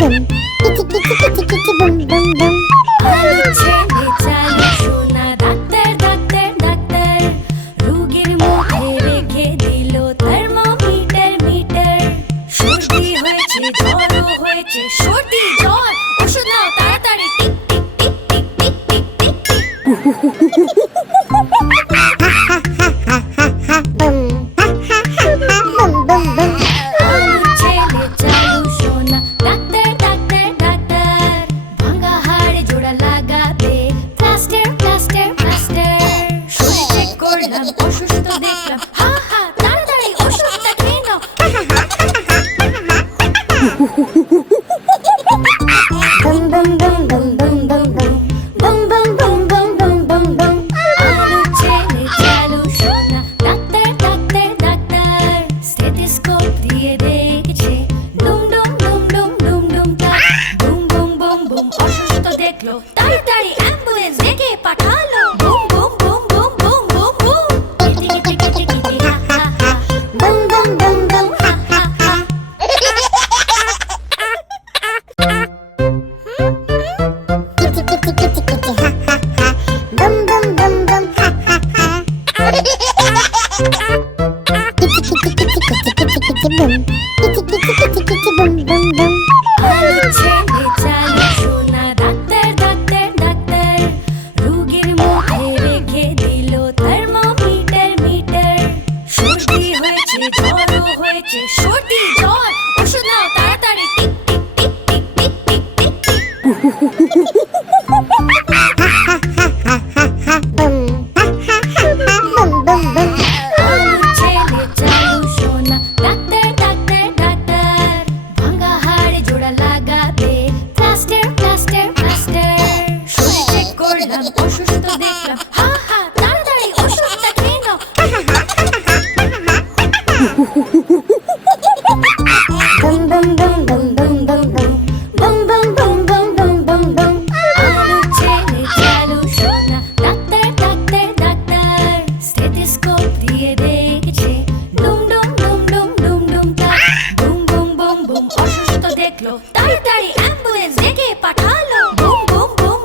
bum, kitty kitty kitty kitty bum bum bum. আলো ছেড়ে চালু সোনা ডাক্তার ডাক্তার ডাক্তার রোগীর মুখে রেখে দিল থার্মোমিটার মিটার সর্দি হয়েছে জ্বর হয়েছে সর্দি জ্বর ওষুধ নাও তাড়াতাড়ি tick tick tick tick tick tick tick tick Bum, bum bum. আলো ছেড়ে চালু সোনা ডাক্তার ডাক্তার ডাক্তার ভাঙা হাড়ে জোড়া লাগাবে প্লাস্টার প্লাস্টার প্লাস্টার শরীর চেক করলাম অসুস্থ দেখলাম হা হা তাড়াতাড়ি ওষুধটা খেয়ে নাও Bum bum bum bum bum bum bum. Bum bum bum bum bum bum bum. আলো ছেড়ে চালু সোনা ডাক্তার ডাক্তার ডাক্তার স্টেথোস্কোপ দিয়ে দেখছে ডুম ডুম ডুম ডুম ডুম ডুম তা বুম বুম বুম বুম অসুস্থ দেখলো তাড়াতাড়ি অ্যাম্বুলেন্স ডেকে পাঠালো boom boom boom boom boom boom boom kitty kitty kitty kitty হা হা হা Bum bum bum bum. হা হা হা Kitty kitty kitty kitty ha ha ha. Bum bum bum bum ha ha ha. Kitty kitty kitty kitty kitty kitty bum. Kitty kitty kitty kitty bum bum bum. আলো ছেড়ে চালু সোনা doctor doctor doctor রোগীর মুখে রেখে দিল thermometer metre সর্দি হয়েছে জ্বর হয়েছে সর্দি জ্বর ওষুধ নাও তাড়াতাড়ি tick tick tick tick tick tick tick tick Bum ha ha ha ha. Bum bum bum. আলো ছেড়ে চালু সোনা ডাক্তার ডাক্তার ডাক্তার ভাঙা হাড়ে জোড়া লাগাবে প্লাস্টার প্লাস্টার প্লাস্টার শরীর চেক করলাম অসুস্থ দেখলাম হা হা তাড়াতাড়ি ওষুধটা খেয়ে নাও Bum bum bum bum bum bum bum. Bum bum bum bum bum bum bum. আলো ছেড়ে চালু সোনা ডাক্তার ডাক্তার ডাক্তার স্টেথোস্কোপ দিয়ে দেখছে ডুম ডুম ডুম ডুম ডুম ডুম তা বুম বুম বুম বুম অসুস্থ দেখলো তাড়াতাড়ি অ্যাম্বুলেন্স ডেকে পাঠালো বুম বুম বুম